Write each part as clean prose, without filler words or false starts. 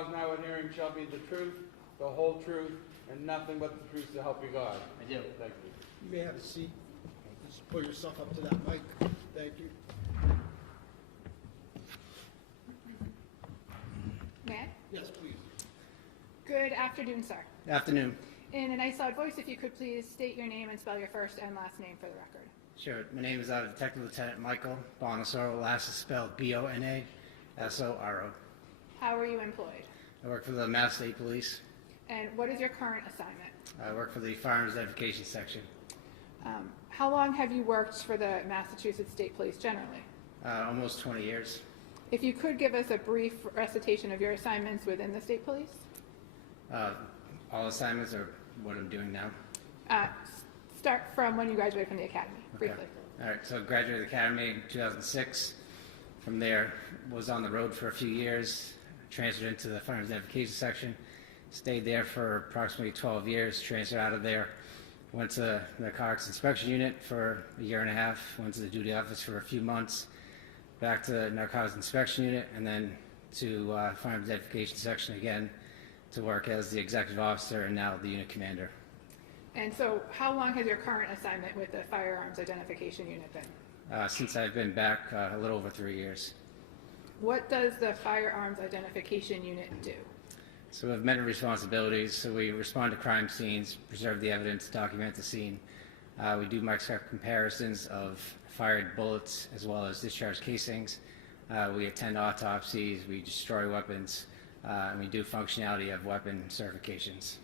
laws now adhering shall be the truth, the whole truth, and nothing but the truth to help you God? I do. Thank you. You may have a seat. Just pull yourself up to that mic. Thank you. May I? Yes, please. Good afternoon, sir. Afternoon. In a nice loud voice, if you could please state your name and spell your first and last name for the record. Sure. My name is Detective Lieutenant Michael Bonasoro. Last is spelled Bonasoro. How are you employed? I work for the Mass State Police. And what is your current assignment? I work for the Firearms Identification Section. How long have you worked for the Massachusetts State Police generally? Almost 20 years. If you could give us a brief recitation of your assignments within the State Police? All assignments are what I'm doing now. Start from when you graduated from the academy, briefly. All right, so I graduated the academy in 2006. From there, was on the road for a few years, transferred into the Firearms Identification Section, stayed there for approximately 12 years, transferred out of there, went to the Narcotics Inspection Unit for a year and a half, went to the duty office for a few months, back to the Narcotics Inspection Unit, and then to Firearms Identification Section again to work as the Executive Officer and now the Unit Commander. And so how long has your current assignment with the Firearms Identification Unit been? Since I've been back, a little over 3 years. What does the Firearms Identification Unit do? So we have many responsibilities. So we respond to crime scenes, preserve the evidence, document the scene. We do microscopic comparisons of fired bullets as well as discharge casings. We attend autopsies, we destroy weapons, and we do functionality of weapon certifications.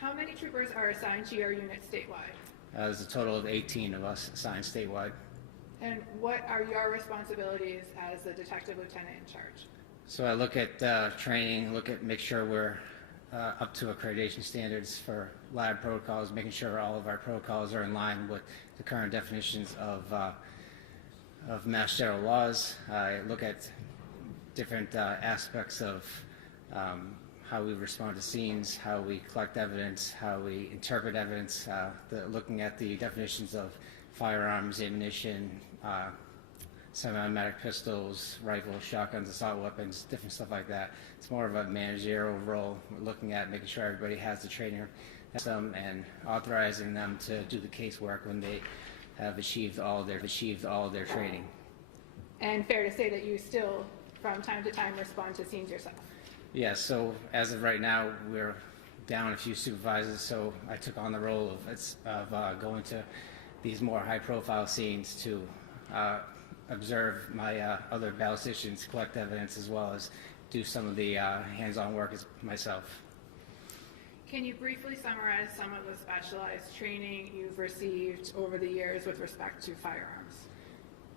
How many troopers are assigned to your unit statewide? There's a total of 18 of us assigned statewide. And what are your responsibilities as the detective lieutenant in charge? So I look at training, make sure we're up to accreditation standards for lab protocols, making sure all of our protocols are in line with the current definitions of Mass General laws. I look at different aspects of how we respond to scenes, how we collect evidence, how we interpret evidence, looking at the definitions of firearms, ammunition, semi-automatic pistols, rifles, shotguns, assault weapons, different stuff like that. It's more of a managerial role. We're looking at making sure everybody has the training system and authorizing them to do the casework when they have achieved all their training. And fair to say that you still, from time to time, respond to scenes yourself? Yes, so as of right now, we're down a few supervisors, so I took on the role of going to these more high-profile scenes to observe my other ballisticians, collect evidence, as well as do some of the hands-on work myself. Can you briefly summarize some of the specialized training you've received over the years with respect to firearms?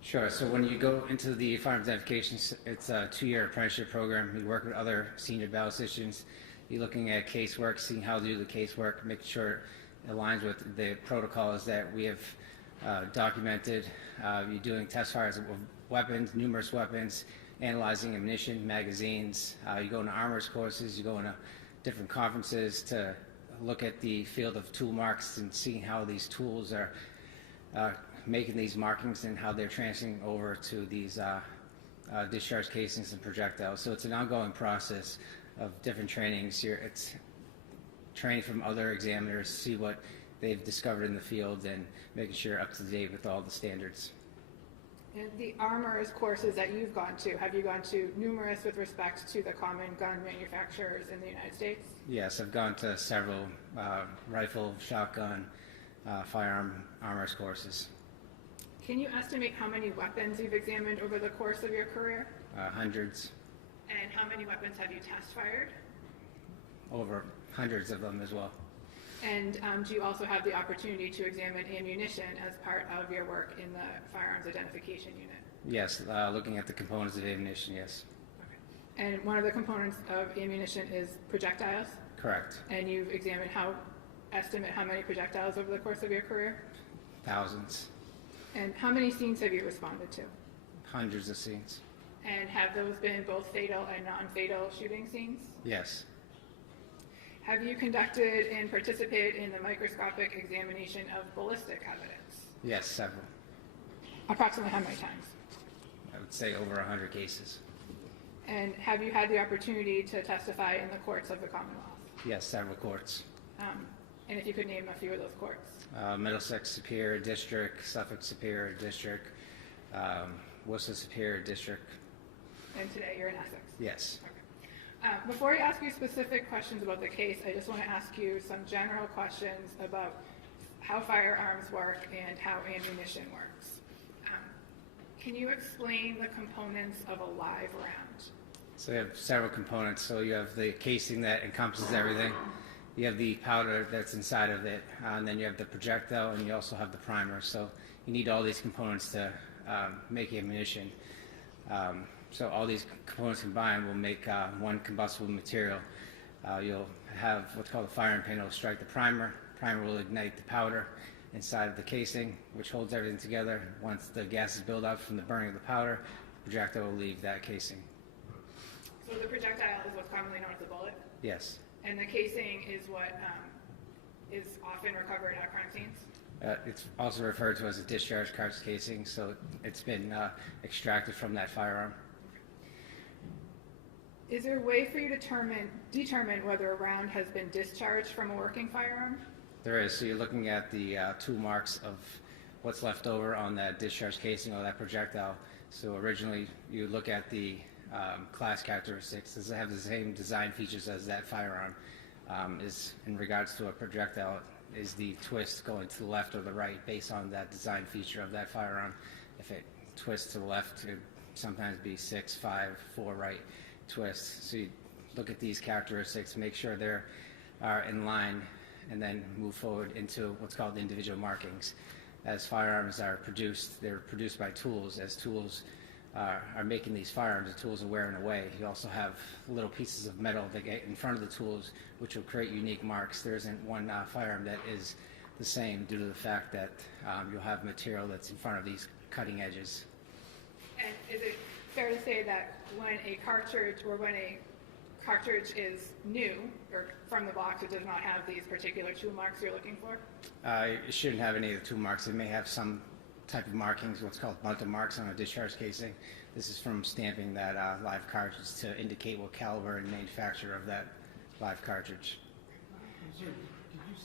Sure. So when you go into the firearms identification, it's a 2-year apprenticeship program. You work with other senior ballisticians. You're looking at casework, seeing how to do the casework, making sure it aligns with the protocols that we have documented. You're doing test fires of weapons, numerous weapons, analyzing ammunition, magazines. You go into armorers courses. You go into different conferences to look at the field of tool marks and seeing how these tools are making these markings and how they're transferring over to these discharge casings and projectiles. So it's an ongoing process of different trainings. It's training from other examiners, see what they've discovered in the field, and making sure you're up to date with all the standards. And the armorers courses that you've gone to, have you gone to numerous with respect to the common gun manufacturers in the United States? Yes, I've gone to several rifle, shotgun, firearm armorers courses. Can you estimate how many weapons you've examined over the course of your career? Hundreds. And how many weapons have you test fired? Over hundreds of them as well. And do you also have the opportunity to examine ammunition as part of your work in the Firearms Identification Unit? Yes, looking at the components of ammunition, yes. Okay. And one of the components of ammunition is projectiles? Correct. And you've examined estimate how many projectiles over the course of your career? Thousands. And how many scenes have you responded to? Hundreds of scenes. And have those been both fatal and non-fatal shooting scenes? Yes. Have you conducted and participated in the microscopic examination of ballistic evidence? Yes, several. Approximately how many times? I would say over 100 cases. And have you had the opportunity to testify in the courts of the Commonwealth? Yes, several courts. And if you could name a few of those courts. Middlesex Superior District, Suffolk Superior District, Worcester Superior District. And today you're in Essex. Yes. Before I ask you specific questions about the case, I just want to ask you some general questions about how firearms work and how ammunition works. Can you explain the components of a live round? So you have several components. So you have the casing that encompasses everything. You have the powder that's inside of it, and then you have the projectile, and you also have the primer. So you need all these components to make ammunition. So all these components combined will make one combustible material. You'll have what's called a firing pin. It'll strike the primer. Primer will ignite the powder inside of the casing, which holds everything together. Once the gases build up from the burning of the powder, the projectile will leave that casing. So the projectile is what's commonly known as a bullet, Yes. and the casing is what is often recovered at crime scenes? It's also referred to as a discharge cartridge casing, so it's been extracted from that firearm. Is there a way for you to determine whether a round has been discharged from a working firearm? There is. So you're looking at the tool marks of what's left over on that discharge casing or that projectile. So originally you look at the class characteristics. Does it have the same design features as that firearm? Is in regards to a projectile, is the twist going to the left or the right based on that design feature of that firearm? If it twists to the left, it would sometimes be 6, 5, 4 right twists. So you look at these characteristics, make sure they're in line, and then move forward into what's called individual markings. As firearms are produced, they're produced by tools. As tools are making these firearms, the tools are wearing away. You also have little pieces of metal that get in front of the tools, which will create unique marks. There isn't one firearm that is the same due to the fact that you'll have material that's in front of these cutting edges. And is it fair to say that when a cartridge is new or from the box, it does not have these particular tool marks you're looking for? It shouldn't have any of the tool marks. It may have some type of markings, what's called bunter marks on a discharge casing. This is from stamping that live cartridge to indicate what caliber and manufacturer of that live cartridge. Did you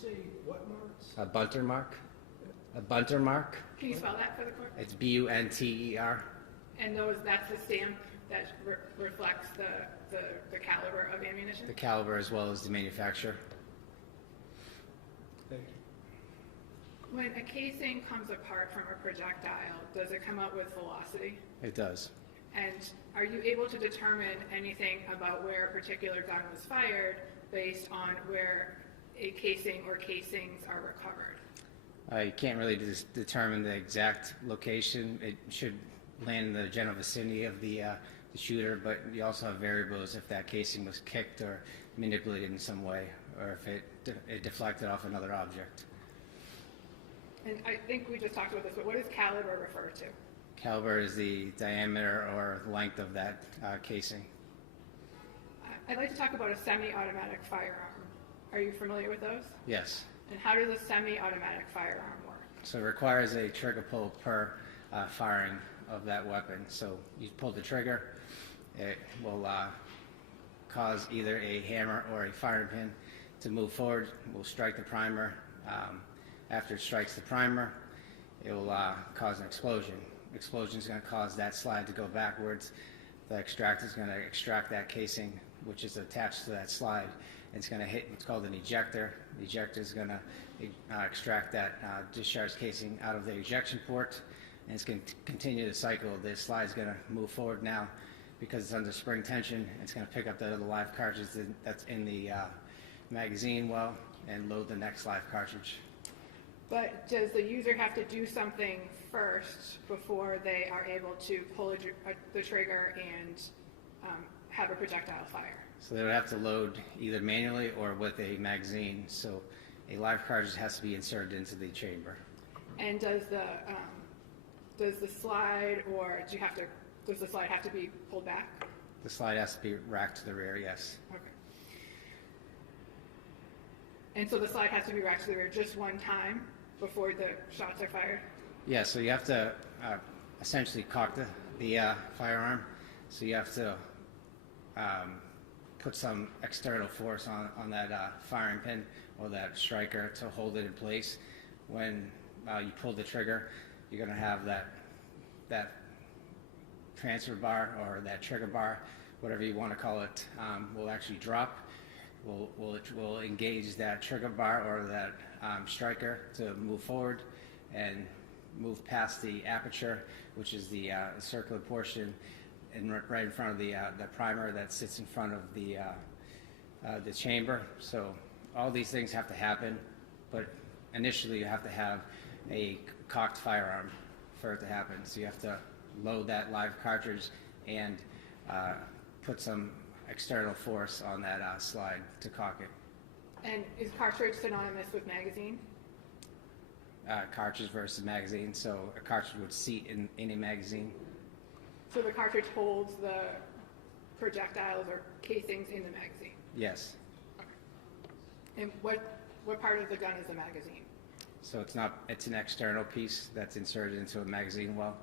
say what marks? A bunter mark? A bunter mark? Can you spell that for the court? It's B-U-N-T-E-R. And that's the stamp that reflects the caliber of ammunition? The caliber as well as the manufacturer. Thank you. When a casing comes apart from a projectile, does it come out with velocity? It does. And are you able to determine anything about where a particular gun was fired based on where a casing or casings are recovered? You can't really determine the exact location. It should land in the general vicinity of the shooter, but you also have variables if that casing was kicked or manipulated in some way, or if it deflected off another object. And I think we just talked about this, but what does caliber refer to? Caliber is the diameter or length of that casing. I'd like to talk about a semi-automatic firearm. Are you familiar with those? Yes. And how does a semi-automatic firearm work? So it requires a trigger pull per firing of that weapon. So you pull the trigger, it will cause either a hammer or a firing pin to move forward. It will strike the primer. After it strikes the primer, it will cause an explosion. Explosion is going to cause that slide to go backwards. The extractor is going to extract that casing, which is attached to that slide. It's going to hit what's called an ejector. The ejector is going to extract that discharge casing out of the ejection port, and it's going to continue the cycle. This slide is going to move forward now because it's under spring tension. It's going to pick up the other live cartridge that's in the magazine well and load the next live cartridge. But does the user have to do something first before they are able to pull the trigger and have a projectile fire? So they would have to load either manually or with a magazine. So a live cartridge has to be inserted into the chamber. And does the slide, or does the slide have to be pulled back? The slide has to be racked to the rear, yes. Okay. And so the slide has to be racked to the rear just one time before the shots are fired? Yeah, so you have to essentially cock the firearm. So you have to put some external force on that firing pin or that striker to hold it in place. When you pull the trigger, you're going to have that transfer bar or that trigger bar, whatever you want to call it, will actually drop. Will engage that trigger bar or that striker to move forward and move past the aperture, which is the circular portion, and right in front of the primer that sits in front of the chamber. So all these things have to happen, but initially you have to have a cocked firearm for it to happen. So you have to load that live cartridge and put some external force on that slide to cock it. And is cartridge synonymous with magazine? Cartridge versus magazine, so a cartridge would seat in a magazine. So the cartridge holds the projectiles or casings in the magazine? Yes. And what part of the gun is a magazine? So it's an external piece that's inserted into a magazine well.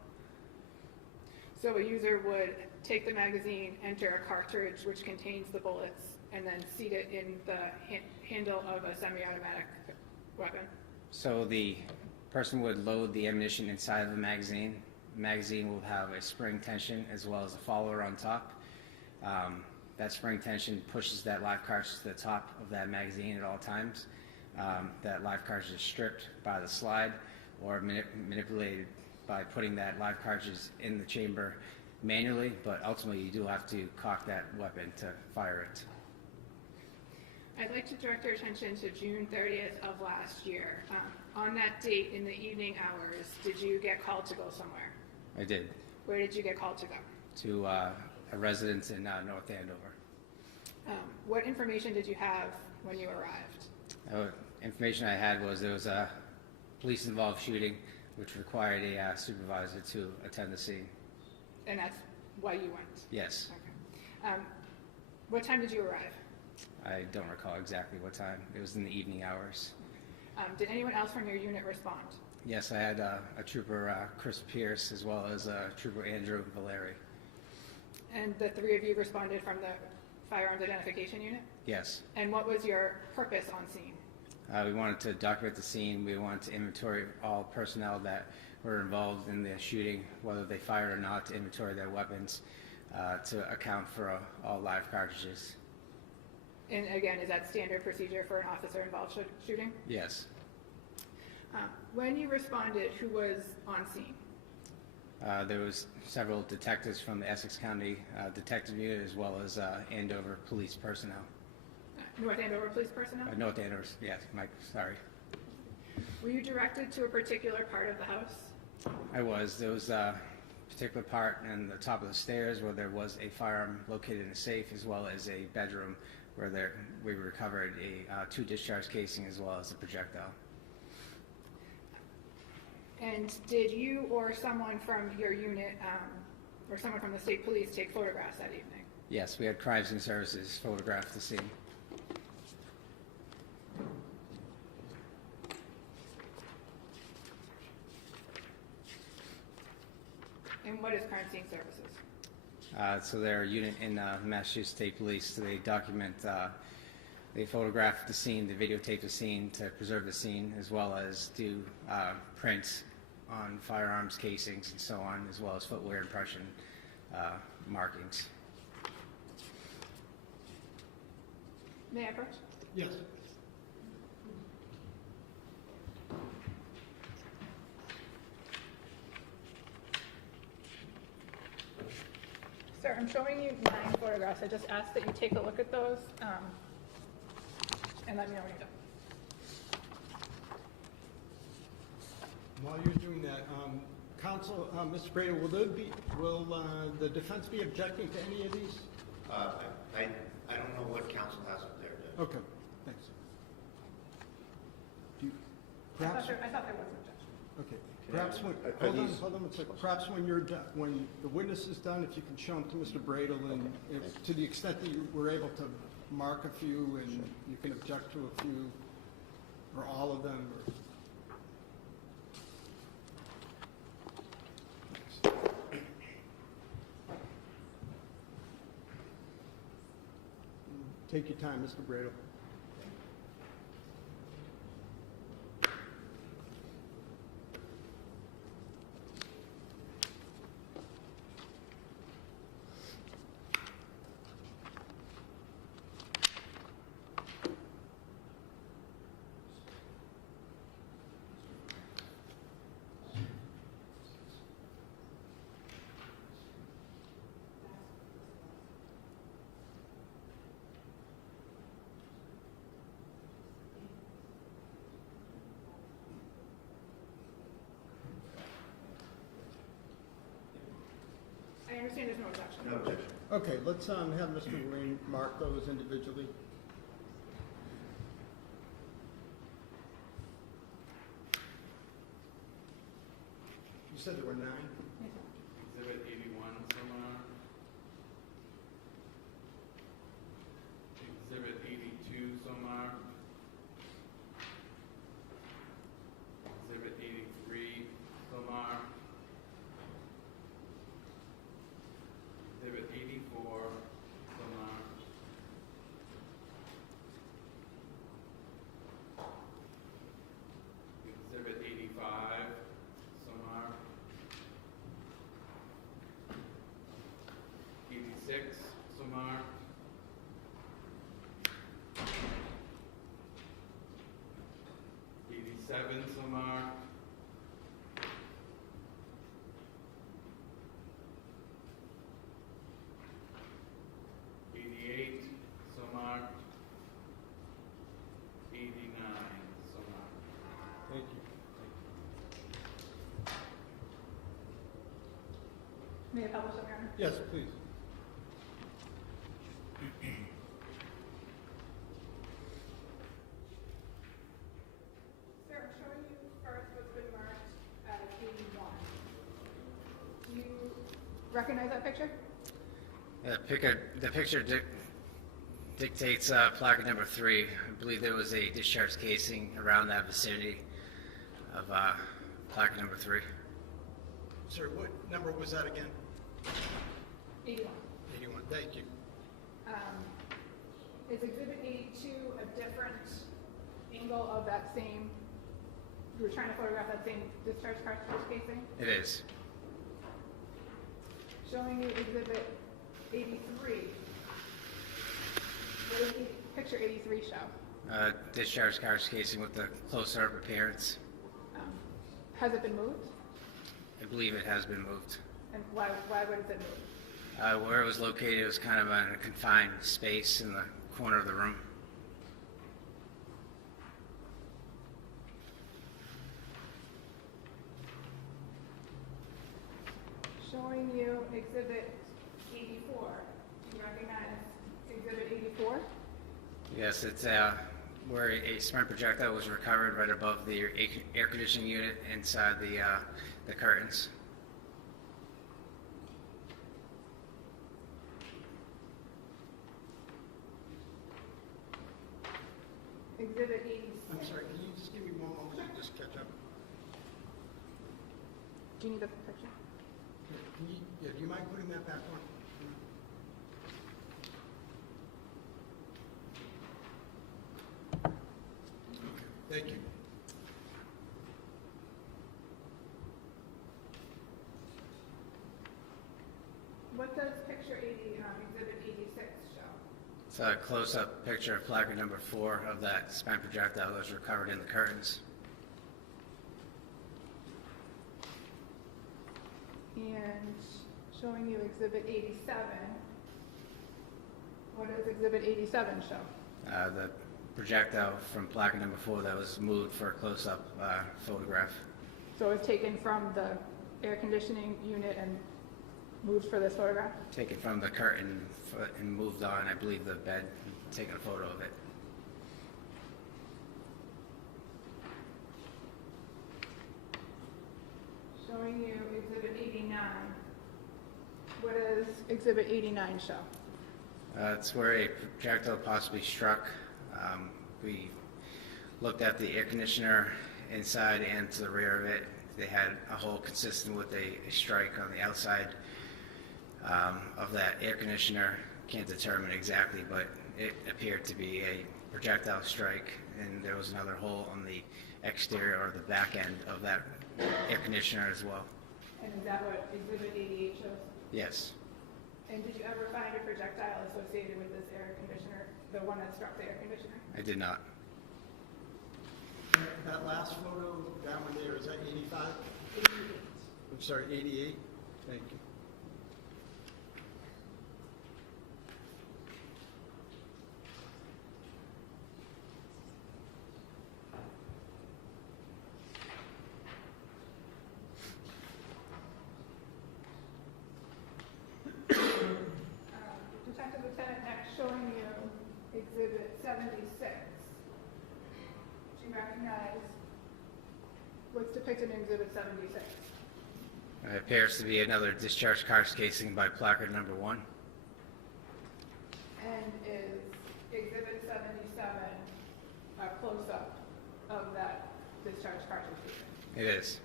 So a user would take the magazine, enter a cartridge which contains the bullets, and then seat it in the handle of a semi-automatic weapon? So the person would load the ammunition inside of the magazine. The magazine will have a spring tension as well as a follower on top. That spring tension pushes that live cartridge to the top of that magazine at all times. That live cartridge is stripped by the slide or manipulated by putting that live cartridge in the chamber manually, but ultimately you do have to cock that weapon to fire it. I'd like to direct your attention to June 30th of last year. On that date, in the evening hours, did you get called to go somewhere? I did. Where did you get called to go? To a residence in North Andover. What information did you have when you arrived? Information I had was there was a police-involved shooting which required a supervisor to attend the scene. And that's why you went? Yes. Okay. What time did you arrive? I don't recall exactly what time. It was in the evening hours. Did anyone else from your unit respond? Yes, I had a trooper, Chris Pierce, as well as trooper Andrew Valeri. And the three of you responded from the firearms identification unit? Yes. And what was your purpose on scene? We wanted to document the scene. We wanted to inventory all personnel that were involved in the shooting, whether they fired or not, to inventory their weapons, to account for all live cartridges. And again, is that standard procedure for an officer-involved shooting? Yes. When you responded, who was on scene? There was several detectives from the Essex County Detective Unit as well as Andover police personnel. North Andover police personnel? North Andover, yes, Mike, sorry. Were you directed to a particular part of the house? I was. There was a particular part in the top of the stairs where there was a firearm located in a safe, as well as a bedroom where we recovered two discharge casing as well as a projectile. And did you or someone from your unit or someone from the state police take photographs that evening? Yes, we had crime scene services photograph the scene. And what is crime scene services? So they're a unit in Massachusetts State Police. So they document, they photograph the scene, they videotape the scene to preserve the scene, as well as do prints on firearms casings and so on, as well as footwear impression markings. May I approach? Yes. Sir, I'm showing you 9 photographs. I just ask that you take a look at those and let me know when you're done. While you're doing that, Counsel, Mr. Bradl, will the defense be objecting to any of these? I don't know what counsel has up there. Okay, thanks. Perhaps, I thought there was an objection. okay, perhaps when, hold on one second. Perhaps when you're done, when the witness is done, if you can show them to Mr. Bradl, and if, to the extent that you were able to mark a few, and you can object to a few, or all of them, or... Take your time, Mr. Bradl. I understand there's no objection. No objection. Okay, let's have Mr. Wayne mark those individually. You said there were 9? Exhibit 81 somewhere. Exhibit 82 somewhere. Exhibit 83 somewhere. Exhibit 84 somewhere. Exhibit 85 somewhere. 86 somewhere. 87 somewhere. 88 somewhere. 89 somewhere. Thank you. May I publish it, Your Honor? Yes, please. Sir, I'm showing you first what's been marked as 81. Do you recognize that picture? The picture dictates plaque number 3. I believe there was a discharge casing around that vicinity of plaque number 3. Sir, what number was that again? 81. 81, thank you. Is Exhibit 82 a different angle of that same, you were trying to photograph that same discharge cartridge casing? It is. Showing you Exhibit 83. What does picture 83 show? Discharge cartridge casing with the closer up appearance. Has it been moved? I believe it has been moved. And why would it been moved? Where it was located, it was kind of in a confined space in the corner of the room. Showing you Exhibit 84. Do you recognize Exhibit 84? Yes, it's where a spent projectile was recovered right above the air conditioning unit inside the curtains. Exhibit 86. I'm sorry, can you just give me one moment to just catch up? Do you need the picture? Do you mind putting that back on? Okay, thank you. What does picture 80, Exhibit 86 show? It's a close-up picture of placard number 4 of that spent projectile that was recovered in the curtains. And showing you Exhibit 87. What does Exhibit 87 show? The projectile from placard number 4 that was moved for a close-up photograph. So it was taken from the air conditioning unit and moved for this photograph? Taken from the curtain and moved on, I believe, the bed, taken a photo of it. Showing you Exhibit 89. What does Exhibit 89 show? It's where a projectile possibly struck. We looked at the air conditioner inside and to the rear of it. They had a hole consistent with a strike on the outside of that air conditioner. Can't determine exactly, but it appeared to be a projectile strike, and there was another hole on the exterior or the back end of that air conditioner as well. And is that what Exhibit 88 shows? Yes. And did you ever find a projectile associated with this air conditioner, the one that struck the air conditioner? I did not. That last photo, that one there, is that 85? 88. I'm sorry, 88? Thank you. Detective Lieutenant, next showing you Exhibit 76. Do you recognize what's depicted in Exhibit 76? It appears to be another discharge cartridge casing by placard number 1. And is Exhibit 77 a close-up of that discharge cartridge casing? It is.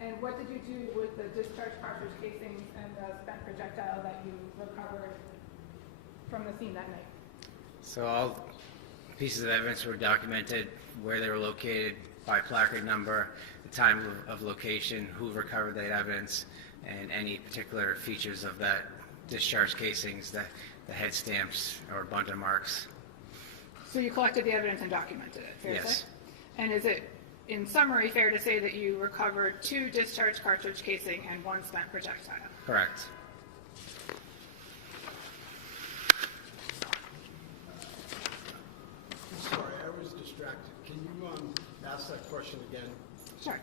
And what did you do with the discharge cartridge casings and the spent projectile that you recovered from the scene that night? So all pieces of evidence were documented, where they were located by placard number, the time of location, who recovered that evidence, and any particular features of that discharge casings, the head stamps or bunter marks. So you collected the evidence and documented it, fair to Yes. say? And is it, in summary, fair to say that you recovered 2 discharge cartridge casing and 1 spent projectile? Correct. Sorry, I was distracted. Can you ask that question again? Sure.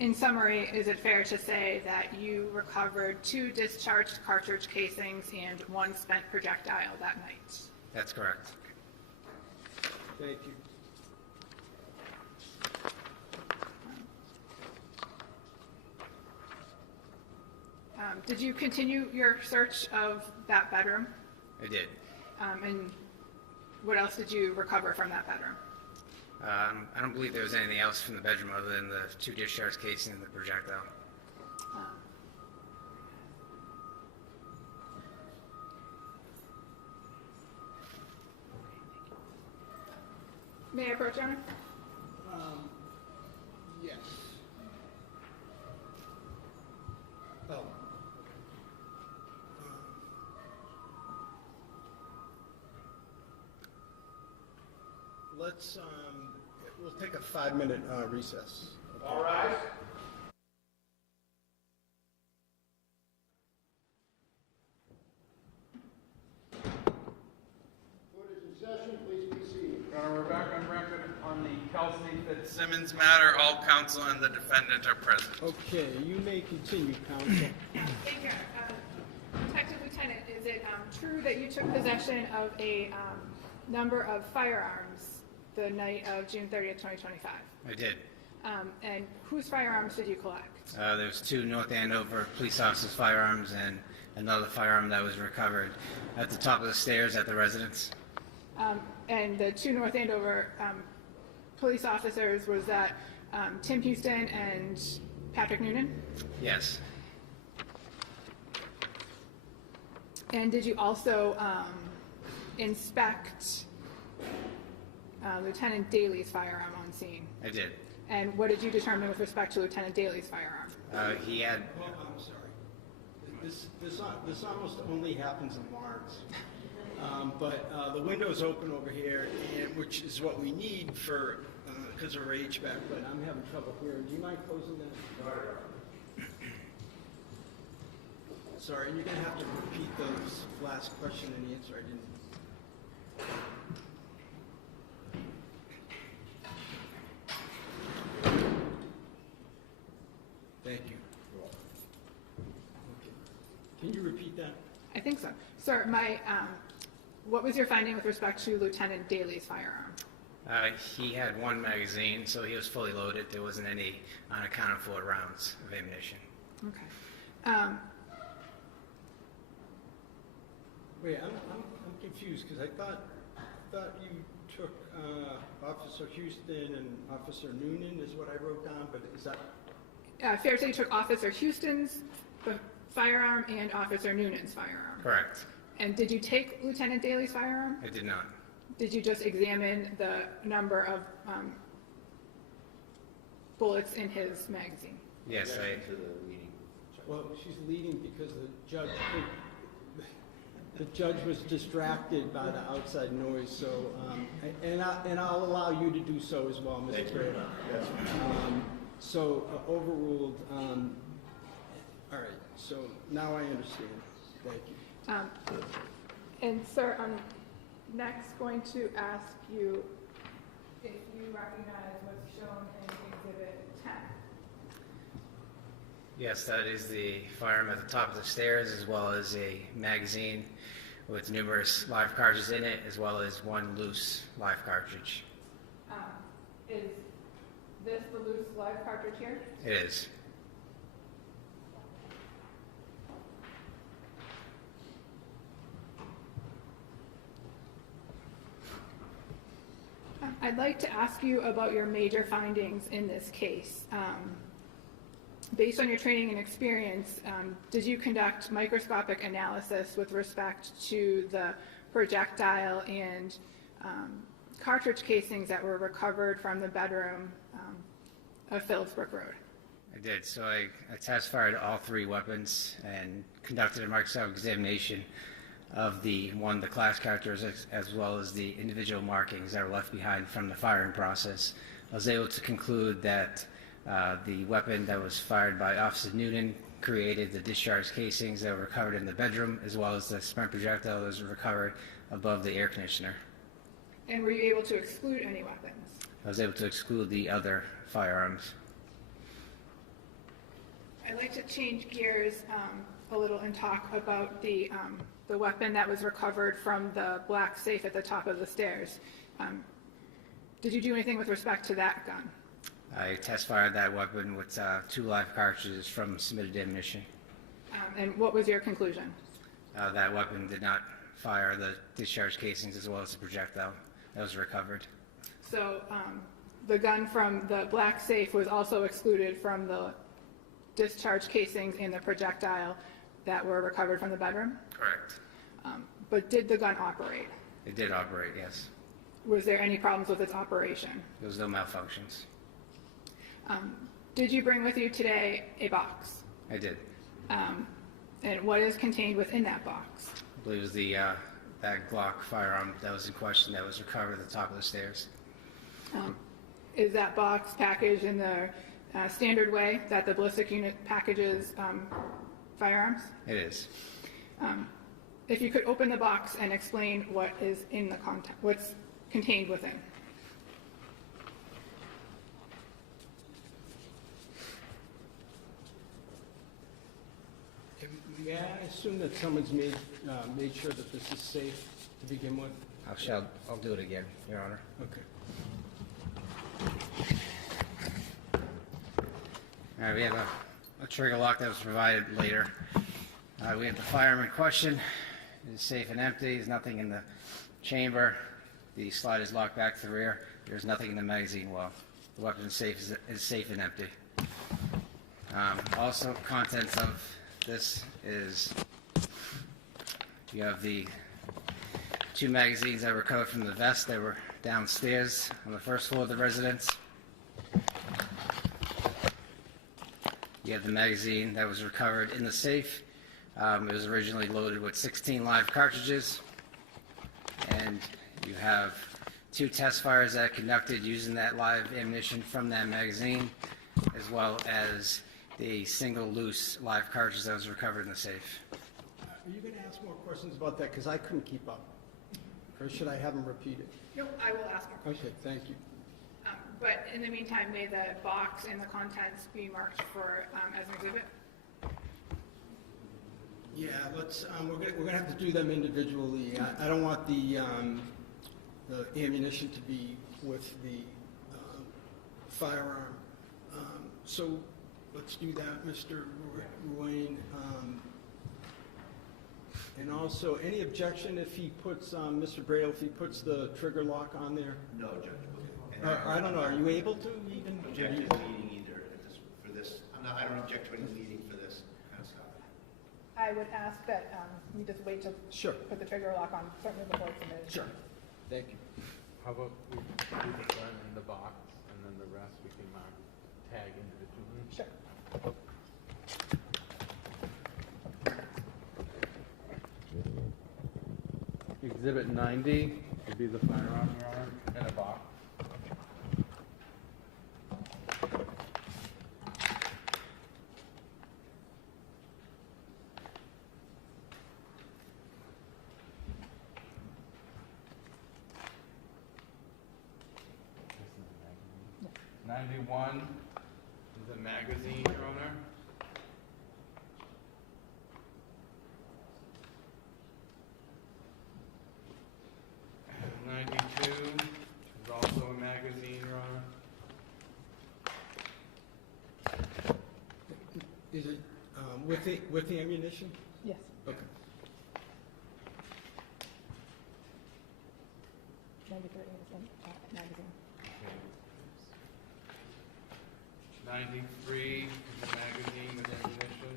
In summary, is it fair to say that you recovered 2 discharged cartridge casings and 1 spent projectile that night? That's correct. Thank you. Did you continue your search of that bedroom? I did. And what else did you recover from that bedroom? I don't believe there was anything else from the bedroom other than the 2 discharge casings and the projectile. May I approach, Your Honor? Yes. Oh. Let's, we'll take a 5-minute recess. All rise. Court is in session, please be seated. Your Honor, we're back on record on the Kelsey Fitzsimmons. Fitzsimmons matter, all counsel and the defendant are present. Okay, you may continue, counsel. Thank you. Detective Lieutenant, is it true that you took possession of a number of firearms the night of June 30th, 2025? I did. And whose firearms did you collect? There's 2 North Andover police officers' firearms and another firearm that was recovered at the top of the stairs at the residence. And the 2 North Andover police officers, was that Tim Houston and Patrick Noonan? Yes. And did you also inspect Lieutenant Daly's firearm on scene? I did. And what did you determine with respect to Lieutenant Daly's firearm? He had, Well, I'm sorry. This almost only happens in Lawrence. But the window's open over here, and, which is what we need for, because of our HVAC, but I'm having trouble hearing. Do you mind closing that? Sorry, and you're going to have to repeat the last question and answer. I didn't. Thank you. Okay. Can you repeat that? I think so. Sir, what was your finding with respect to Lieutenant Daly's firearm? he had 1 magazine, so he was fully loaded. There wasn't any unaccounted for rounds of ammunition. Okay. Wait, I'm confused because I thought you took Officer Houston and Officer Noonan is what I wrote down, but is that? Fair to say you took Officer Houston's firearm and Officer Noonan's firearm. Correct. And did you take Lieutenant Daly's firearm? I did not. Did you just examine the number of bullets in his magazine? Yes, To the meeting. Well, she's leading because the judge was distracted by the outside noise, so, and I'll allow you to do so as well, Mr. Bradl. So overruled, all right, so now I understand. Thank you. And sir, I'm next going to ask you if you recognize what's shown in Exhibit 10. Yes, that is the firearm at the top of the stairs, as well as a magazine with numerous live cartridges in it, as well as one loose live cartridge. Is this the loose live cartridge here? It is. I'd like to ask you about your major findings in this case. Based on your training and experience, did you conduct microscopic analysis with respect to the projectile and cartridge casings that were recovered from the bedroom of Phillipsbrook Road? I did. So I test fired all three weapons and conducted a microscopic examination of the class characters as well as the individual markings that were left behind from the firing process. I was able to conclude that the weapon that was fired by Officer Noonan created the discharge casings that were recovered in the bedroom, as well as the spent projectile that was recovered above the air conditioner. And were you able to exclude any weapons? I was able to exclude the other firearms. I'd like to change gears a little and talk about the weapon that was recovered from the black safe at the top of the stairs. Did you do anything with respect to that gun? I test fired that weapon with 2 live cartridges from submitted ammunition. And what was your conclusion? That weapon did not fire the discharge casings as well as the projectile that was recovered. So the gun from the black safe was also excluded from the discharge casings and the projectile that were recovered from the bedroom? Correct. But did the gun operate? It did operate, yes. Was there any problems with its operation? There was no malfunctions. Did you bring with you today a box? I did. And what is contained within that box? I believe it was the that Glock firearm that was in question that was recovered at the top of the stairs. Is that box packaged in the standard way that the ballistic unit packages firearms? It is. If you could open the box and explain what is in the content, what's contained within. May I assume that someone's made sure that this is safe to begin with? I'll do it again, Your Honor. Okay. All right, we have a trigger lock that was provided later. We have the firearm in question. It is safe and empty. There's nothing in the chamber. The slide is locked back to the rear. There's nothing in the magazine well. The weapon is safe and empty. Also, contents of this is you have the 2 magazines that were recovered from the vest that were downstairs on the first floor of the residence. You have the magazine that was recovered in the safe. It was originally loaded with 16 live cartridges. And you have 2 test fires that conducted using that live ammunition from that magazine, as well as the single loose live cartridge that was recovered in the safe. Are you going to ask more questions about that? Because I couldn't keep up. Or should I have them repeated? No, I will ask more questions. Okay, thank you. But in the meantime, may the box and the contents be marked for as an exhibit? Yeah, let's. We're gonna have to do them individually. I don't want the ammunition to be with the firearm. So let's do that, Mr. Ruane. And also, any objection if he puts Mr. Bradl, if he puts the trigger lock on there? No, Judge. I don't know. Are you able to even? Object to the meeting either for this. I don't object to any meeting for this kind of stuff. I would ask that you just wait to Sure. put the trigger lock on, certainly before it's submitted. Sure. Thank you. How about we do the gun in the box, and then the rest we can mark, tag individually? Sure. Exhibit 90 would be the firearm, Your Honor, in a box. Yeah. 91 is a magazine, Your Honor. And 92 is also a magazine, Your Honor. Is it with the ammunition? Yes. Okay. 93 is a magazine. 93 is a magazine with ammunition.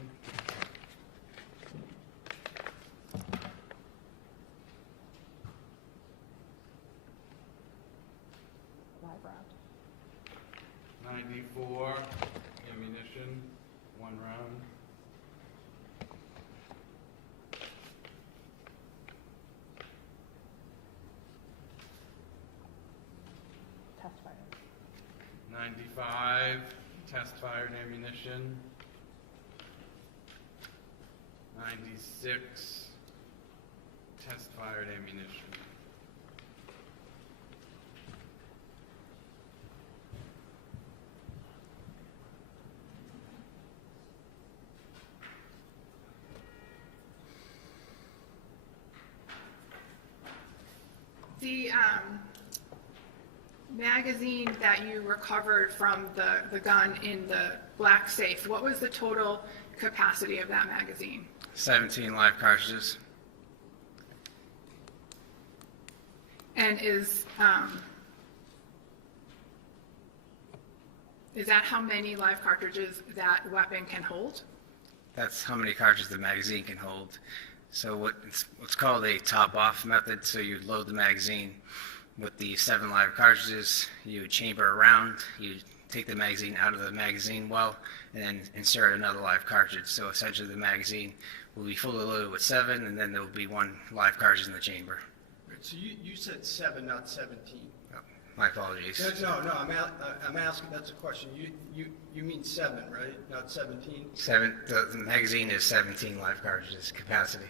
Live round. 94 ammunition, 1 round. Test fire. 95 test fired ammunition. 96 test fired ammunition. The magazine that you recovered from the gun in the black safe, what was the total capacity of that magazine? 17 live cartridges. And is that how many live cartridges that weapon can hold? That's how many cartridges the magazine can hold. So what's called a top-off method. So you load the magazine with the 7 live cartridges, you chamber a round, you take the magazine out of the magazine well, and then insert another live cartridge. So essentially the magazine will be fully loaded with 7, and then there will be 1 live cartridge in the chamber. So you said 7, not 17. Oh, my apologies. No, I'm asking, that's a question. You mean 7, right? Not 17? The magazine is 17 live cartridges capacity.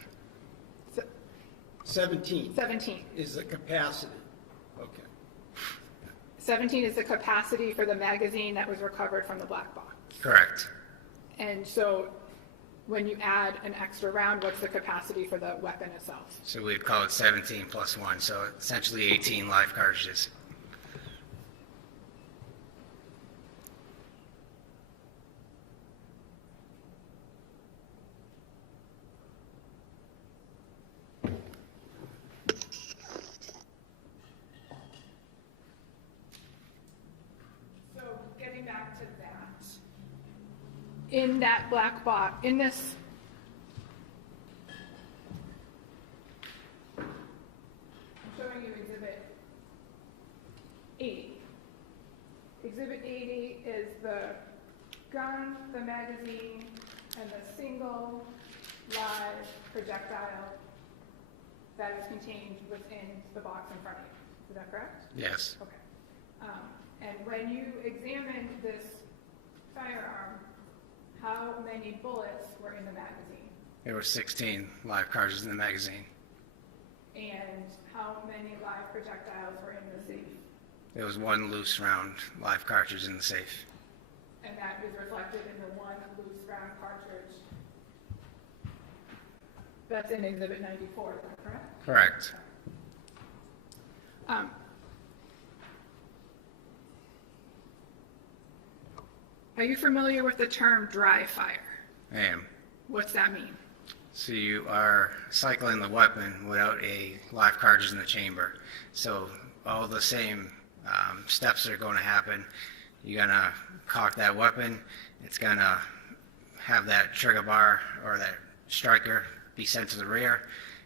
17 17. is the capacity. Okay. 17 is the capacity for the magazine that was recovered from the black box. Correct. And so when you add an extra round, what's the capacity for the weapon itself? So we'd call it 17 plus 1, so essentially 18 live cartridges. So getting back to that, in that black box, in this, I'm showing you Exhibit 80. Exhibit 80 is the gun, the magazine, and the single live projectile that is contained within the box in front of you. Is that correct? Yes. Okay. And when you examined this firearm, how many bullets were in the magazine? There were 16 live cartridges in the magazine. And how many live projectiles were in the safe? There was 1 loose round live cartridge in the safe. And that is reflected in the 1 loose round cartridge that's in Exhibit 94, is that correct? Correct. Are you familiar with the term dry fire? I am. What's that mean? So you are cycling the weapon without a live cartridge in the chamber. So all the same steps are going to happen. You're going to cock that weapon. It's going to have that trigger bar or that striker be sent to the rear.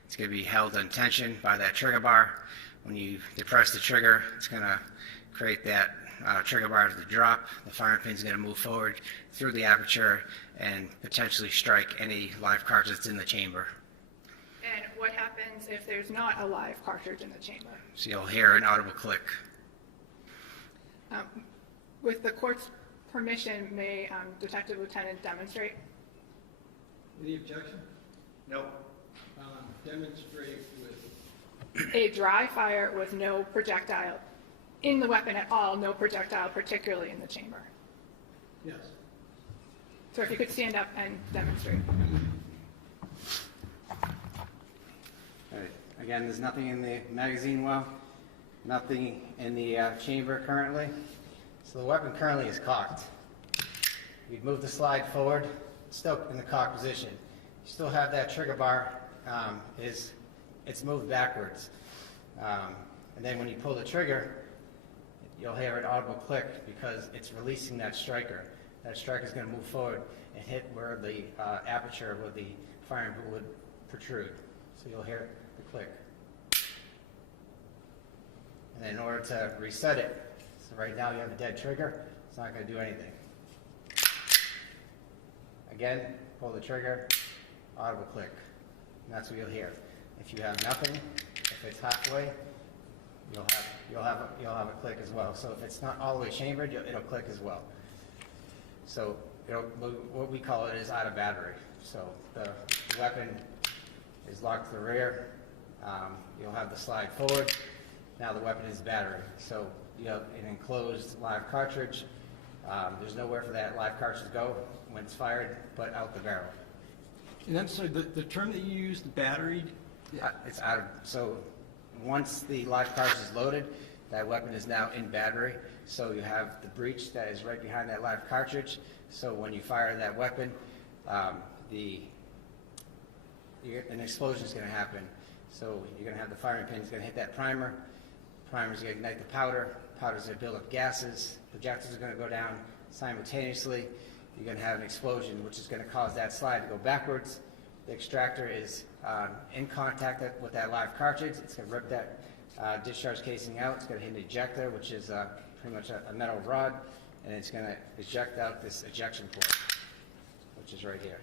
It's going to be held in tension by that trigger bar. When you depress the trigger, it's going to create that trigger bar to drop. The firing pin is going to move forward through the aperture and potentially strike any live cartridge that's in the chamber. And what happens if there's not a live cartridge in the chamber? So you'll hear an audible click. With the court's permission, may Detective Lieutenant demonstrate? Any objection? No. Demonstrate with, A dry fire with no projectile in the weapon at all, no projectile particularly in the chamber. yes. So if you could stand up and demonstrate. All right. Again, there's nothing in the magazine well, nothing in the chamber currently. So the weapon currently is cocked. You'd move the slide forward, still in the cocked position. You still have that trigger bar, it's moved backwards. And then when you pull the trigger, you'll hear an audible click because it's releasing that striker. That striker is going to move forward and hit where the aperture where the firing pin would protrude. So you'll hear the click. And then in order to reset it, so right now you have a dead trigger, it's not going to do anything. Again, pull the trigger, audible click. And that's what you'll hear. If you have nothing, if it's halfway, you'll have a click as well. So if it's not all the way chambered, it'll click as well. So what we call it is out of battery. So the weapon is locked to the rear. You'll have the slide forward. Now the weapon is battery. So you have an enclosed live cartridge. There's nowhere for that live cartridge to go when it's fired, but out the barrel. And I'm sorry, the term that you used, the battery, It's out of, so once the live cartridge is loaded, that weapon is now in battery. So you have the breech that is right behind that live cartridge. So when you fire that weapon, an explosion is going to happen. So you're going to have the firing pin is going to hit that primer. Primer is going to ignite the powder. Powder is going to build up gases. Projectiles are going to go down simultaneously. You're going to have an explosion, which is going to cause that slide to go backwards. The extractor is in contact with that live cartridge. It's going to rip that discharge casing out. It's going to hit an ejector, which is pretty much a metal rod, and it's going to eject out this ejection port, which is right here.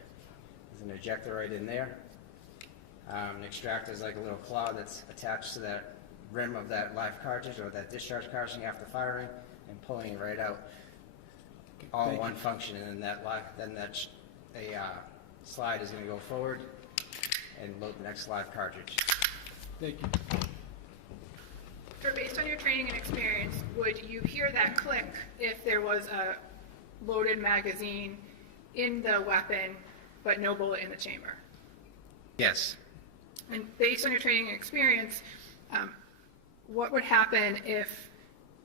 There's an ejector right in there. An extractor is like a little claw that's attached to that rim of that live cartridge or that discharge cartridge after firing and pulling it right out. All in one function, and then that slide is going to go forward and load the next live cartridge. thank you. So based on your training and experience, would you hear that click if there was a loaded magazine in the weapon but no bullet in the chamber? Yes. And based on your training and experience, what would happen if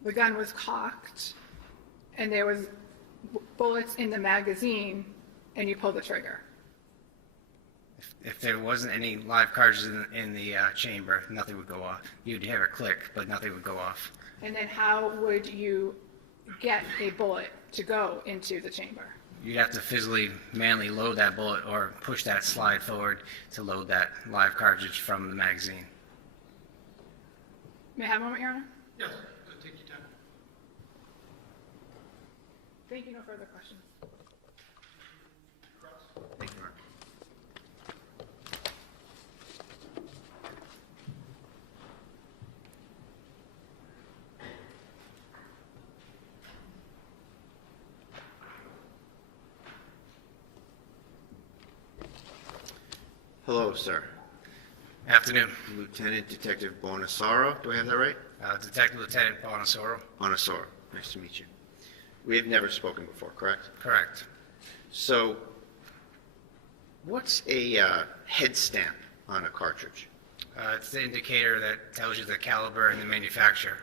the gun was cocked and there was bullets in the magazine and you pulled the trigger? If there wasn't any live cartridges in the chamber, nothing would go off. You'd hear a click, but nothing would go off. And then how would you get a bullet to go into the chamber? You'd have to physically, manually load that bullet or push that slide forward to load that live cartridge from the magazine. May I have a moment, Your Honor? Yes, take your time. Thank you. No further questions. Thank you, Mark. Hello, sir. Afternoon. Lieutenant Detective Bonasoro, do I have that right? Detective Lieutenant Bonasoro. Bonasoro, nice to meet you. We have never spoken before, correct? Correct. So, what's a head stamp on a cartridge? It's the indicator that tells you the caliber and the manufacturer.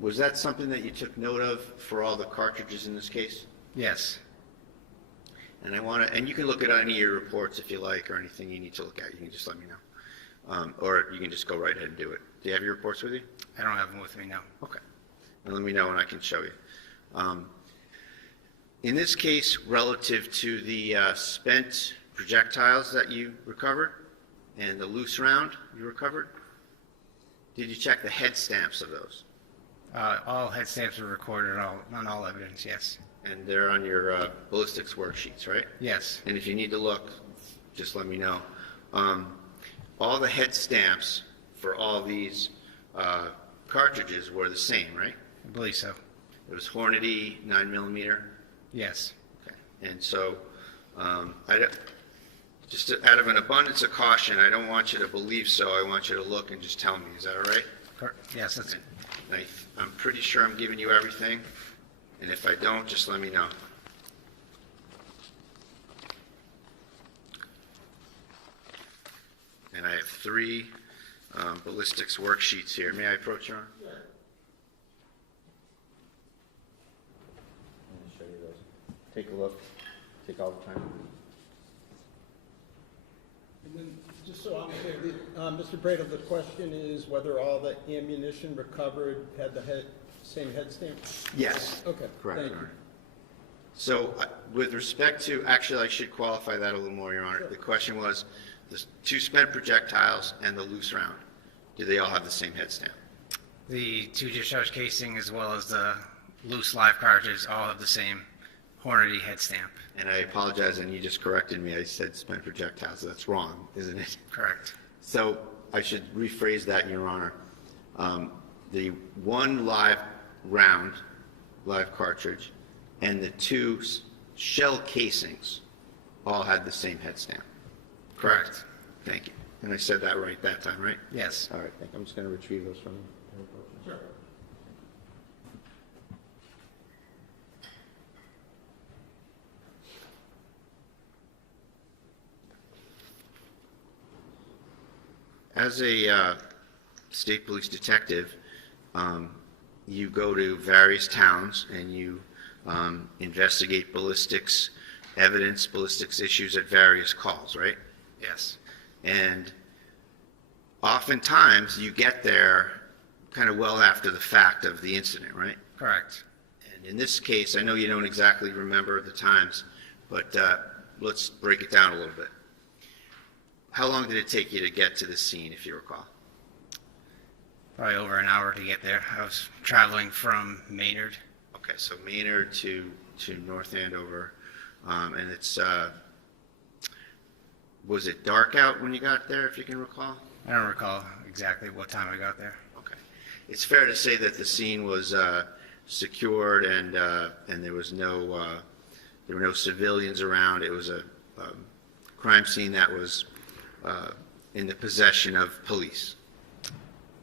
Was that something that you took note of for all the cartridges in this case? Yes. And and you can look at any of your reports if you like, or anything you need to look at, you can just let me know. Or you can just go right ahead and do it. Do you have your reports with you? I don't have them with me now. Okay. And let me know and I can show you. In this case, relative to the spent projectiles that you recovered and the loose round you recovered, did you check the head stamps of those? All head stamps were recorded on all evidence, yes. And they're on your ballistics worksheets, right? Yes, And if you need to look, just let me know. All the head stamps for all these cartridges were the same, right? I believe so. It was Hornady 9mm. Yes. Okay. And so, just out of an abundance of caution, I don't want you to believe so. I want you to look and just tell me. Is that all right? Yes, that's And I'm pretty sure I'm giving you everything. And if I don't, just let me know. And I have 3 ballistics worksheets here. May I approach you? Yeah. Let me show you those. Take a look. Take all the time. And then, just so I'm clear, Mr. Bradl, the question is whether all the ammunition recovered had the same head stamp? Yes. Okay, Correct, thank Your you. Honor. So with respect to, actually, I should qualify that a little more, Your Honor. Sure. The question was, the 2 spent projectiles and the loose round, do they all have the same head stamp? the 2 discharge casing as well as the loose live cartridge all have the same Hornady head stamp. And I apologize, and you just corrected me. I said spent projectiles. That's wrong, isn't it? Correct. So I should rephrase that, Your Honor. The 1 live round, live cartridge, and the 2 shell casings all had the same head stamp. Correct. Thank you. And I said that right that time, right? Yes. All right, thank you. I'm just going to retrieve those from you. Sure. As a state police detective, you go to various towns and you investigate ballistics evidence, ballistics issues at various calls, right? Yes. And oftentimes you get there kind of well after the fact of the incident, right? Correct. And in this case, I know you don't exactly remember the times, but let's break it down a little bit. How long did it take you to get to the scene, if you recall? Probably over an hour to get there. I was traveling from Maynard. Okay, so Maynard to North Andover, and it's, was it dark out when you got there, if you can recall? I don't recall exactly what time I got there. Okay. It's fair to say that the scene was secured and there was there were no civilians around. It was a crime scene that was in the possession of police.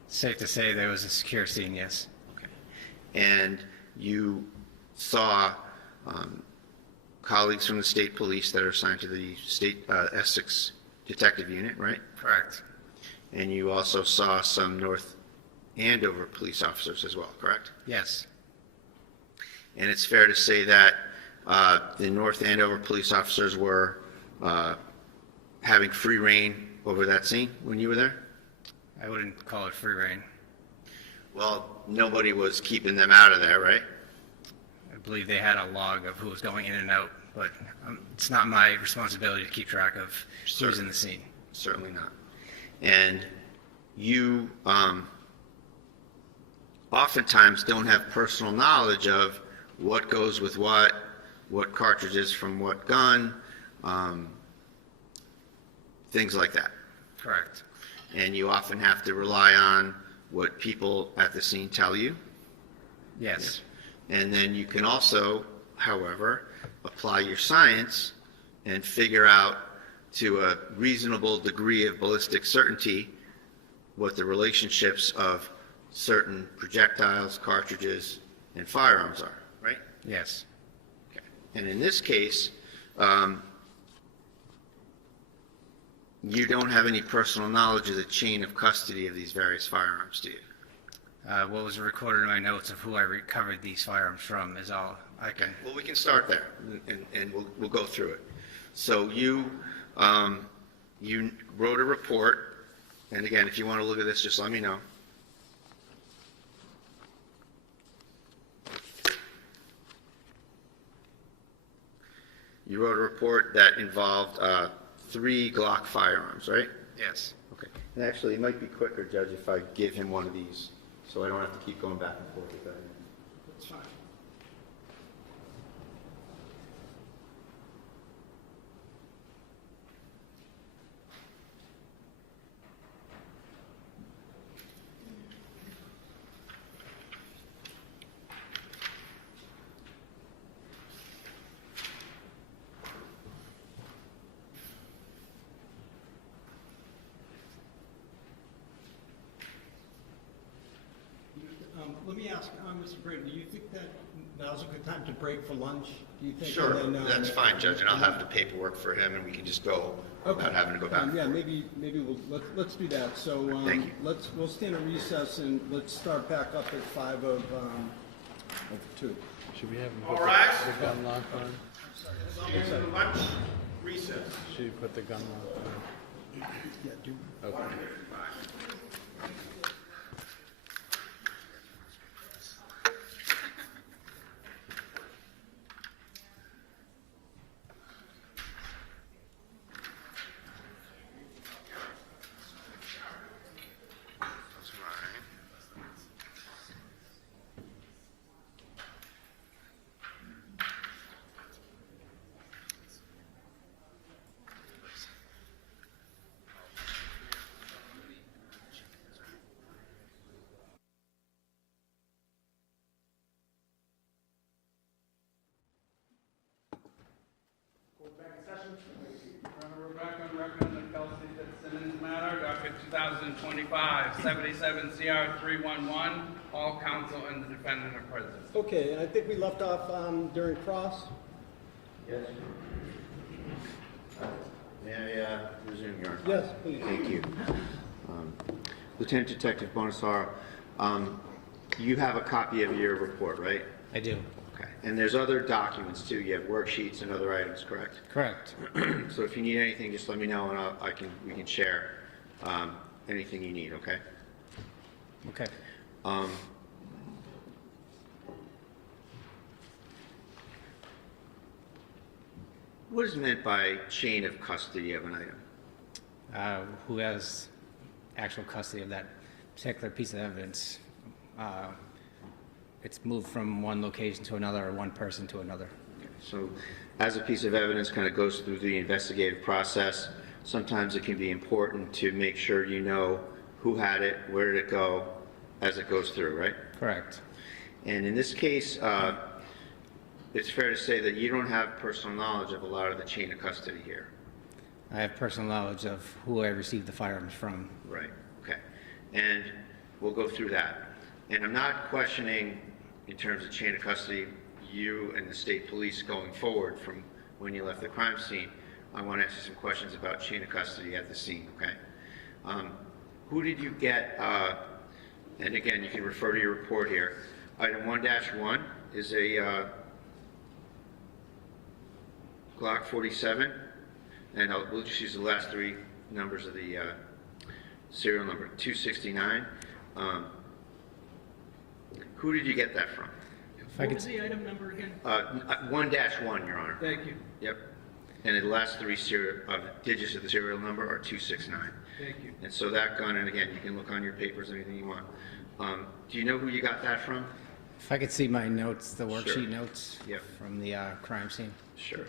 Safe to say there was a secure scene, yes. Okay. And you saw colleagues from the state police that are assigned to the state Essex Detective Unit, right? Correct. And you also saw some North Andover police officers as well, correct? Yes. And it's fair to say that the North Andover police officers were having free reign over that scene when you were there? I wouldn't call it free reign. Well, nobody was keeping them out of there, right? I believe they had a log of who was going in and out, but it's not my responsibility to keep track of who's in the scene. Certainly not. And you oftentimes don't have personal knowledge of what goes with what cartridges from what gun, things like that. Correct. And you often have to rely on what people at the scene tell you. Yes. And then you can also, however, apply your science and figure out to a reasonable degree of ballistic certainty what the relationships of certain projectiles, cartridges, and firearms are, right? Yes. Okay. And in this case, you don't have any personal knowledge of the chain of custody of these various firearms, do you? What was recorded in my notes of who I recovered these firearms from is all I can. Well, we can start there, and we'll go through it. So you wrote a report, and again, if you want to look at this, just let me know. You wrote a report that involved 3 Glock firearms, right? Yes. Okay. And actually, it might be quicker, Judge, if I give him one of these, so I don't have to keep going back and forth with that. That's fine. Let me ask, Mr. Bradl, do you think that now's a good time to break for lunch? Do you think? Sure, And then, that's fine, Judge, and I'll have the paperwork for him, and we can just go without having to go back and Yeah, forth. maybe let's do that. So, Thank you. we'll stand at recess and let's start back up at 5 of 2. Should we have him All put right. the gun lock on? In lunch recess. Should we put the gun lock on? Yeah, do. Okay. We're back on record on the Kelsey Fitzsimmons matter, docket 2025, 77 CR 311. All counsel and the defendant are present. Okay, and I think we left off during cross. Yes. May I resume, Your Honor? Yes, please. Thank you. Lieutenant Detective Bonasoro, you have a copy of your report, right? I do. Okay. And there's other documents too. You have worksheets and other items, correct? Correct. So if you need anything, just let me know and we can share anything you need, okay? Okay. What is meant by chain of custody of an item? Who has actual custody of that particular piece of evidence? It's moved from one location to another or one person to another. So as a piece of evidence kind of goes through the investigative process, sometimes it can be important to make sure you know who had it, where did it go, as it goes through, right? Correct. And in this case, it's fair to say that you don't have personal knowledge of a lot of the chain of custody here. I have personal knowledge of who I received the firearms from. Right, okay. And we'll go through that. And I'm not questioning, in terms of chain of custody, you and the state police going forward from when you left the crime scene. I want to ask you some questions about chain of custody at the scene, okay? Who did you get, and again, you can refer to your report here. Item 1-1 is a Glock 47, and we'll just use the last 3 numbers of the serial number, 269. Who did you get that from? What was the item number again? 1-1, Your Honor. Thank you. Yep. And the last 3 digits of the serial number are 269. Thank you. And so that gun, and again, you can look on your papers, anything you want. Do you know who you got that from? If I could see my notes, the Sure. worksheet notes Yep. from the crime scene. Sure.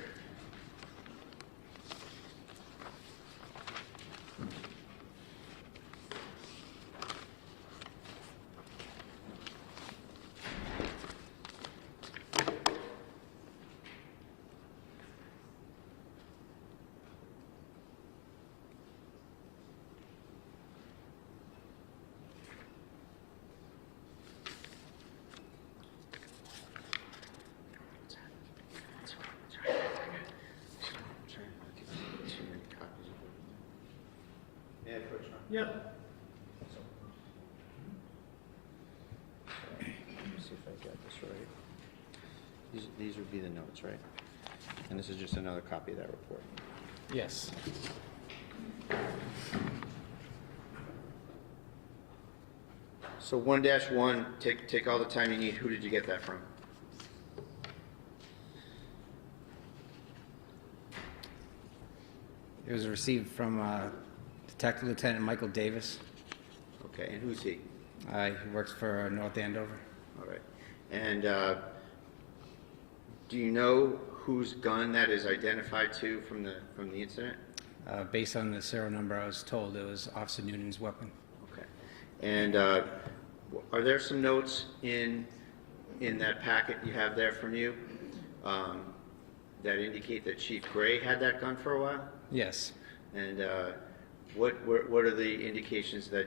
Yeah. Let me see if I got this right. These would be the notes, right? And this is just another copy of that report. Yes. So 1-1, take all the time you need. Who did you get that from? was received from Detective Lieutenant Michael Davis. Okay, and who's he? He works for North Andover. All right. And do you know whose gun that is identified to from the incident? Based on the serial number, I was told it was Officer Noonan's weapon. Okay. And are there some notes in that packet you have there from you that indicate that Chief Gray had that gun for a while? Yes. And what are the indications that,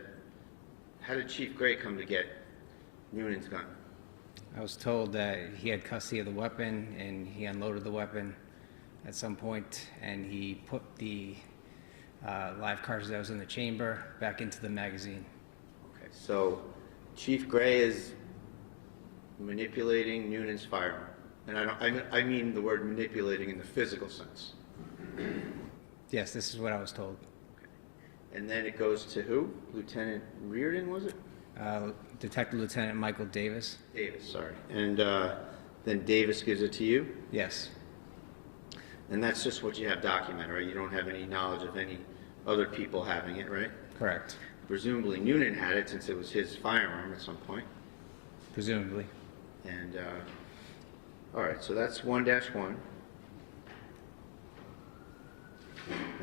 how did Chief Gray come to get Noonan's gun? I was told that he had custody of the weapon and he unloaded the weapon at some point, and he put the live cartridge that was in the chamber back into the magazine. Okay, so Chief Gray is manipulating Noonan's firearm. And I mean the word manipulating in the physical sense. Yes, this is what I was told. And then it goes to who? Lieutenant Reardon, was it? Detective Lieutenant Michael Davis. Davis, sorry. And then Davis gives it to you? Yes. And that's just what you have documented, right? You don't have any knowledge of any other people having it, right? Correct. Presumably Noonan had it since it was his firearm at some point. Presumably. And, all right, so that's 1-1.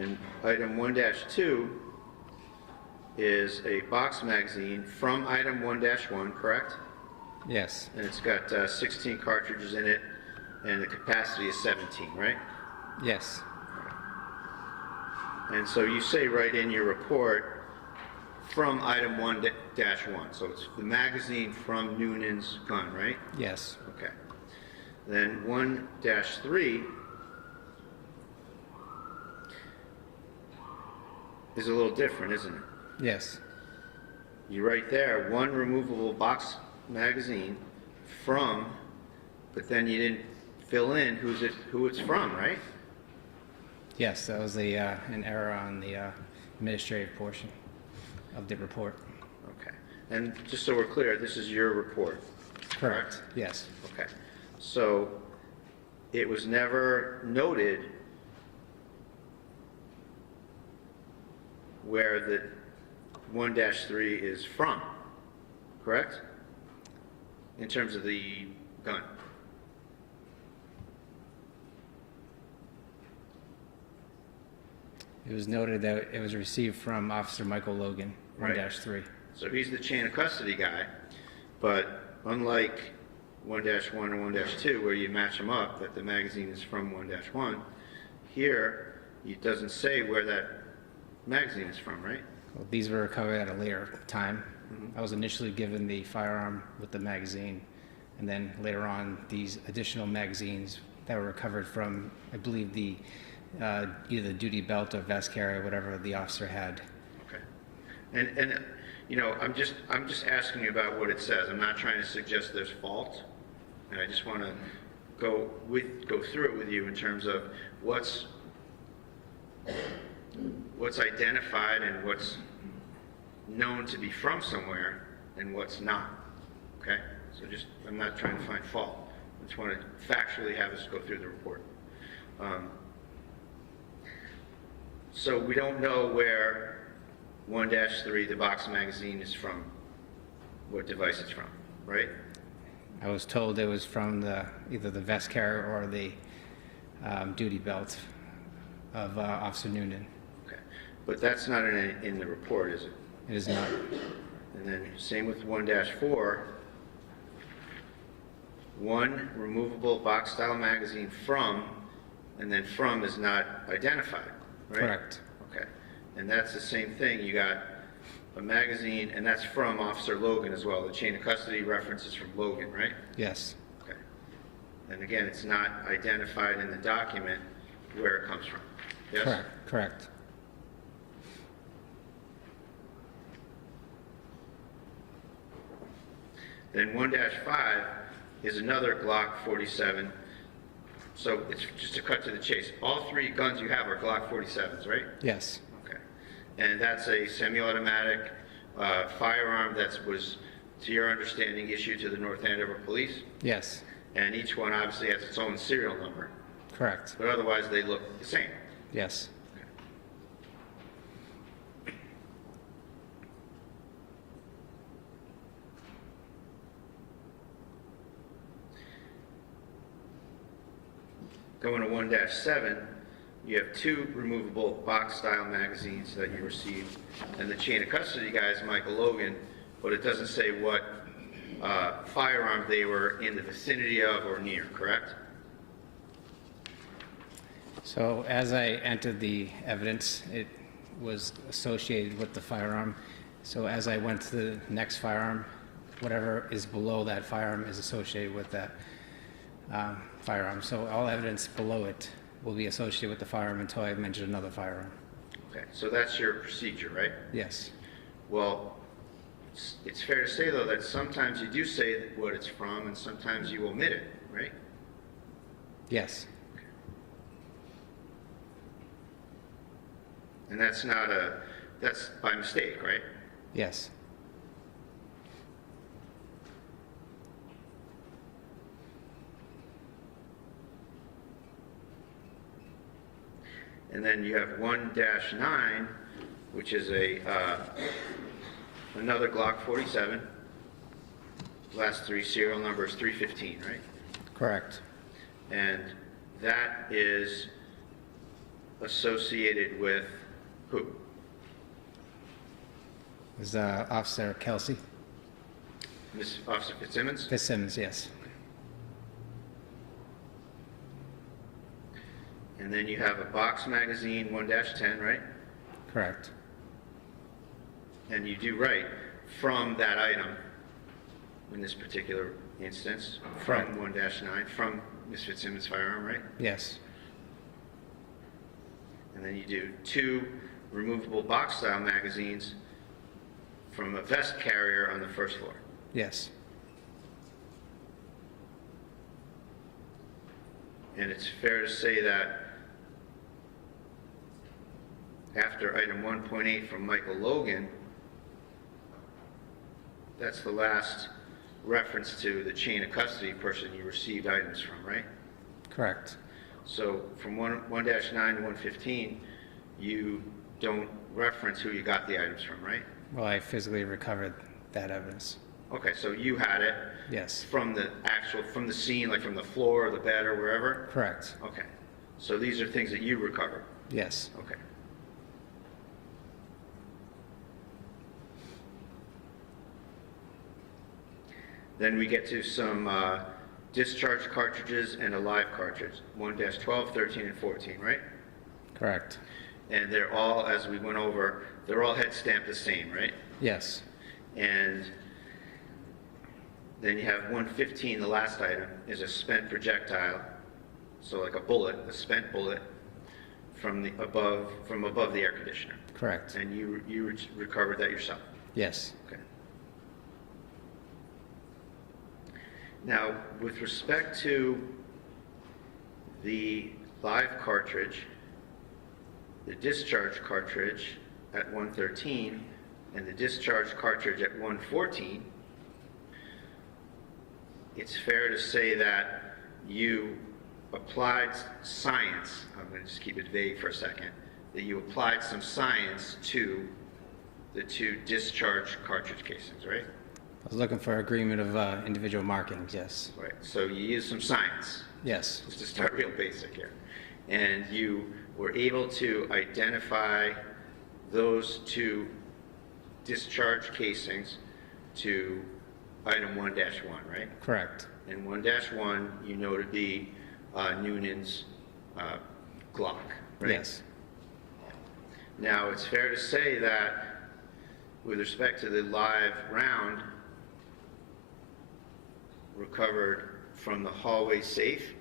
And item 1-2 is a box magazine from item 1-1, correct? Yes. And it's got 16 cartridges in it, and the capacity is 17, right? Yes. And so you say right in your report, from item 1-1, so it's the magazine from Noonan's gun, right? Yes. Okay. Then 1-3 is a little different, isn't it? Yes. You write there, one removable box magazine from, but then you didn't fill in who it's from, right? Yes, that was an error on the administrative portion of the report. Okay. And just so we're clear, this is your report, correct? Yes. Okay. So it was never noted where the 1-3 is from, correct? In terms of the gun. It was noted that it was received from Officer Michael Logan, Right. 1-3. So he's the chain of custody guy, but unlike 1-1 and 1-2, where you match them up, that the magazine is from 1-1, here it doesn't say where that magazine is from, right? Well, these were recovered at a later time. I was initially given the firearm with the magazine, and then later on these additional magazines that were recovered from, I believe, the either the duty belt or vest carrier, whatever the officer had. Okay. And you know, I'm just asking you about what it says. I'm not trying to suggest there's fault, and I just want to go through it with you in terms of what's identified and what's known to be from somewhere and what's not. Okay? So I'm not trying to find fault. I just want to factually have us go through the report. So we don't know where 1-3, the box magazine, is from, what device it's from, right? I was told it was from either the vest carrier or the duty belt of Officer Noonan. Okay. But that's not in the report, is it? It is not. And then same with 1-4, one removable box style magazine from, and then from is not identified, right? Correct. Okay. And that's the same thing. You got a magazine, and that's from Officer Logan as well. The chain of custody reference is from Logan, right? Yes. Okay. And again, it's not identified in the document where it comes from. Yes? Correct. Correct. Then 1-5 is another Glock 47. So it's just to cut to the chase. All three guns you have are Glock 47s, right? Yes. Okay. And that's a semi-automatic firearm that was, to your understanding, issued to the North Andover Police? Yes. And each one obviously has its own serial number, Correct. but otherwise they look the same. Yes. going to 1-7, you have 2 removable box-style magazines that you received, and the chain of custody guy is Michael Logan, but it doesn't say what firearm they were in the vicinity of or near, correct? So as I entered the evidence, it was associated with the firearm. So as I went to the next firearm, whatever is below that firearm is associated with that firearm. So all evidence below it will be associated with the firearm until I mention another firearm. Okay, so that's your procedure, right? Yes. Well, it's fair to say, though, that sometimes you do say what it's from, and sometimes you omit it, right? Yes. And that's by mistake, right? Yes. And then you have 1-9, which is another Glock 47. Last 3 serial number is 315, right? Correct. And that is associated with who? Is Officer Kelsey? Miss Officer Fitzsimmons? Fitzsimmons, yes. And then you have a box magazine 1-10, right? Correct. And you do write from that item in this particular instance, from Right. 1-9, from Miss Fitzsimmons' firearm, right? Yes. And then you do 2 removable box-style magazines from a vest carrier on the first floor. Yes. And it's fair to say that after item 1.8 from Michael Logan, that's the last reference to the chain of custody person you received items from, right? Correct. So from 1-9 to 115, you don't reference who you got the items from, right? Well, I physically recovered that evidence. Okay, so you had it Yes. from the scene, like from the floor or the bed or wherever? Correct. Okay, so these are things that you recovered? Yes. Okay. Then we get to some discharge cartridges and a live cartridge, 1-12, 13, and 14, right? Correct. And they're all, as we went over, they're all head stamped the same, right? Yes. And then you have 115, the last item, is a spent projectile, so like a bullet, a spent bullet from above the air conditioner. Correct. And you recovered that yourself. Yes. Okay. Now, with respect to the live cartridge, the discharge cartridge at 113, and the discharge cartridge at 114, it's fair to say that you applied science, I'm going to just keep it vague for a second, that you applied some science to the 2 discharge cartridge casings, right? I was looking for agreement of individual markings, yes. Right, so you used some science, Yes. just to start real basic here. And you were able to identify those 2 discharge casings to item 1-1, right? Correct. And 1-1, you know to be Noonan's Glock, right? Yes. Now, it's fair to say that with respect to the live round recovered from the hallway safe,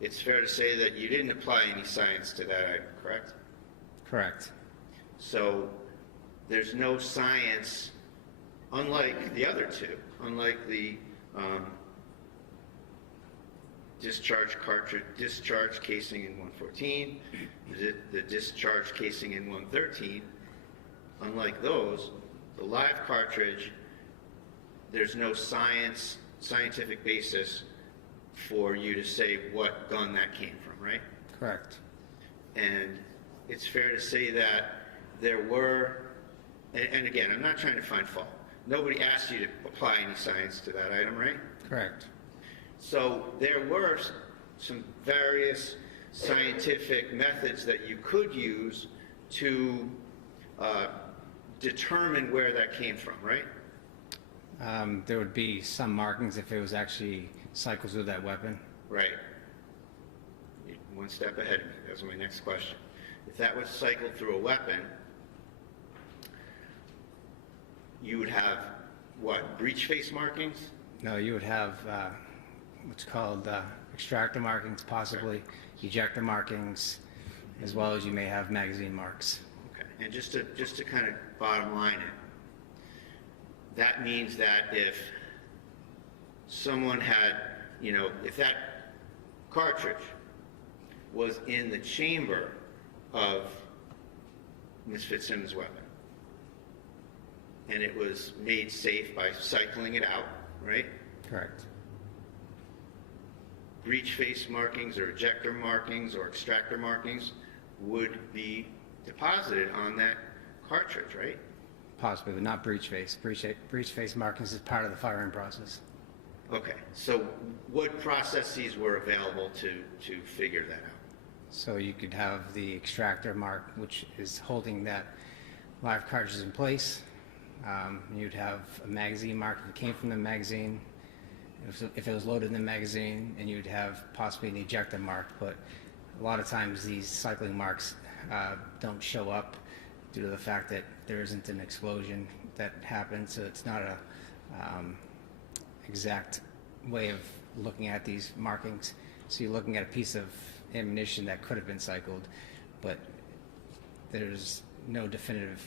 it's fair to say that you didn't apply any science to that item, correct? Correct. So there's no science, unlike the other 2, unlike the discharge casing in 114, the discharge casing in 113. Unlike those, the live cartridge, there's no scientific basis for you to say what gun that came from, right? Correct. And it's fair to say that there were, and again, I'm not trying to find fault. Nobody asked you to apply any science to that item, right? Correct. So there were some various scientific methods that you could use to determine where that came from, right? There would be some markings if it was actually cycles with that weapon. Right. You're one step ahead of me. That's my next question. If that was cycled through a weapon, you would have, what, breech face markings? No, you would have what's called extractor markings, possibly ejector markings, as well as you may have magazine marks. Okay. And just to kind of bottom line it, that means that if someone had, if that cartridge was in the chamber of Ms. Fitzsimmons' weapon, and it was made safe by cycling it out, right? Correct. Breech face markings or ejector markings or extractor markings would be deposited on that cartridge, right? Possibly, but not breech face. Breech face markings is part of the firing process. Okay, so what processes were available to figure that out? So you could have the extractor mark, which is holding that live cartridge in place. You'd have a magazine mark if it came from the magazine, if it was loaded in the magazine, and you'd have possibly an ejector mark. But a lot of times these cycling marks don't show up due to the fact that there isn't an explosion that happened, so it's not a exact way of looking at these markings. So you're looking at a piece of ammunition that could have been cycled, but there's no definitive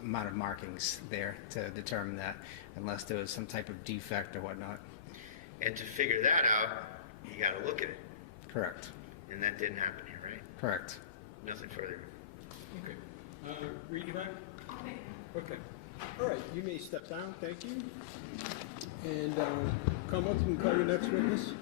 amount of markings there to determine that, unless there was some type of defect or whatnot. And to figure that out, you got to look at it. Correct. And that didn't happen here, right? Correct. Nothing further. Okay. Read back? Okay. All right, you may step down, thank you. And come up and call your next witness.